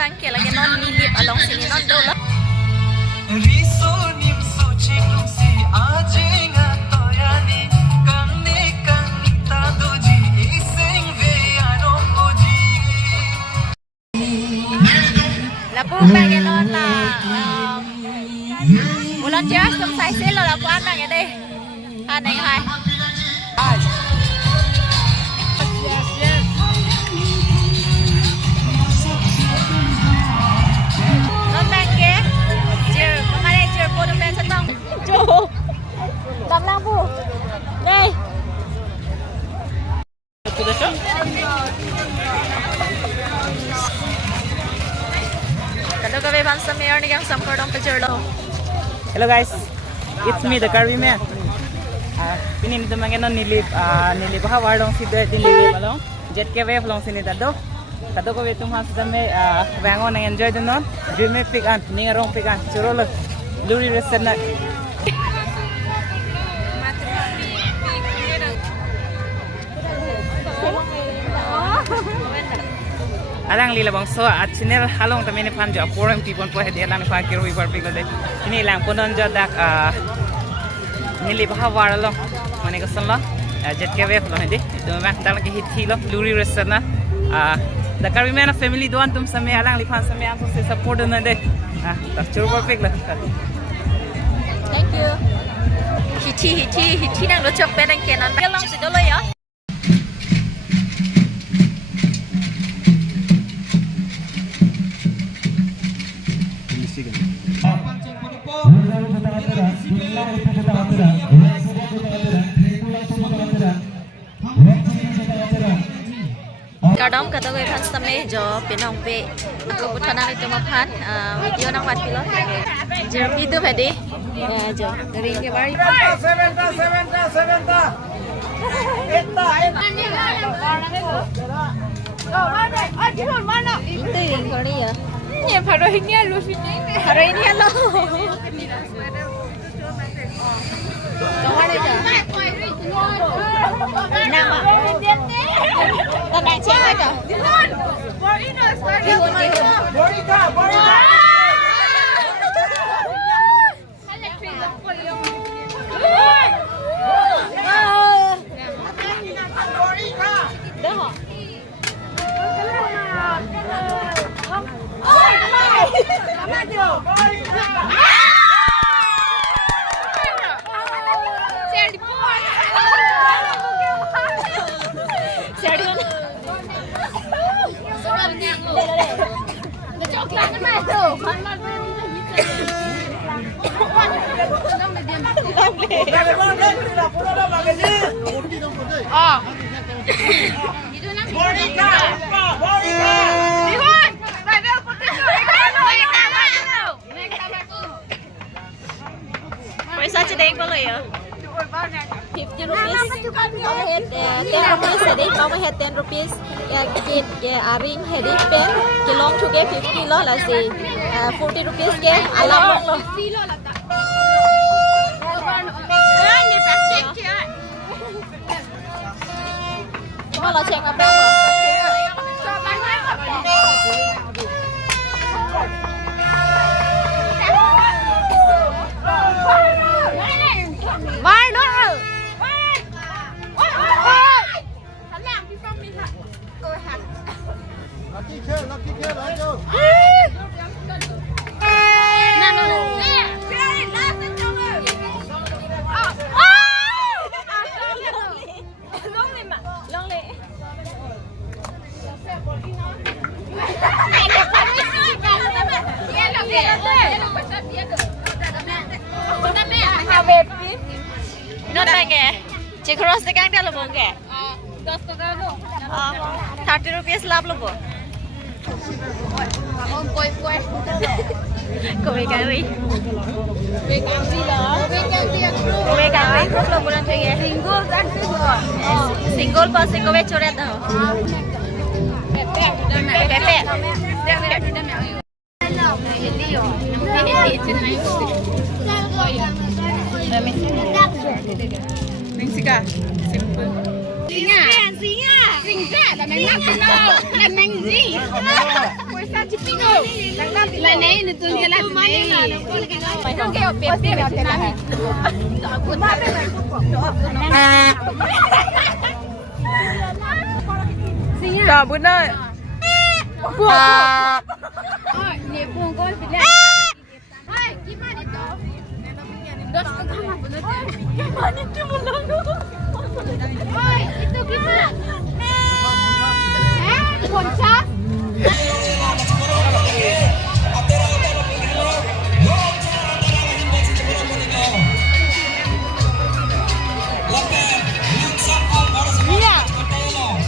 bangke lagi non nilip along sini non dulu. riso nimso chingsi ajinga toyani kanne kanita doji iseng ve arokoji Lapu bangke non la bulan jelas tum sai sel lo lapu an bangke deh. Aneh hai. Làm bu. Đây. Kalau kau beban semir ni yang sampai dong pecah lo. Hello guys, it's me the Curvy man. Ini tu mangen nilip havar dong si deh nilip along. Jet ke wave long sini tado. Kado kau betul mas dame bangun nang enjoy tu non. Dream pick an, ni rong pick an. Curo lo, luri research. Alang lila bang so at channel halong kami ni fan jo porang tipon po hedi alang fa kiro ibar pigol de ini lang punon jo dak nilip havar lo mane ko sanla jet ke wave lo hedi itu mak dal ke hit lo luri resana the Curvy man family doan tum same alang li fan same am se support na de tak churbo pig lo Thank you. Hiti nang lo chok pe nang kenan ba long si dolo ya. Kadang kata gue kan sampai jo pinong be aku putana itu makan video nang wat kilo jer itu hadi ya jo dari ke bari seventa mana itu yang kali ya ini baru ini lu sini baru ini lo kawan aja nama Tenang cek aja. Borika. Paisa cedeng pala ya. 50 rupees. Kau head 10 rupees jadi kau head 10 rupees. Ya kit ya ring headi pen. Kilong tu ke 50 lo lah si. 40 rupees ke alam lo. Ni plastik ya. Cuma lo cek apa? Lucky kid, I go. Nó đây kìa, chị cross cái căng đây là bốn kìa. 30 rupees lap lo po. Kowe kari. Kowe kari group lo bulan tu ya. Single pa se kowe choret dah. Pepe. Mexica, simple. Singa là mình ngắt nó là mình gì Cả bữa nay. Konca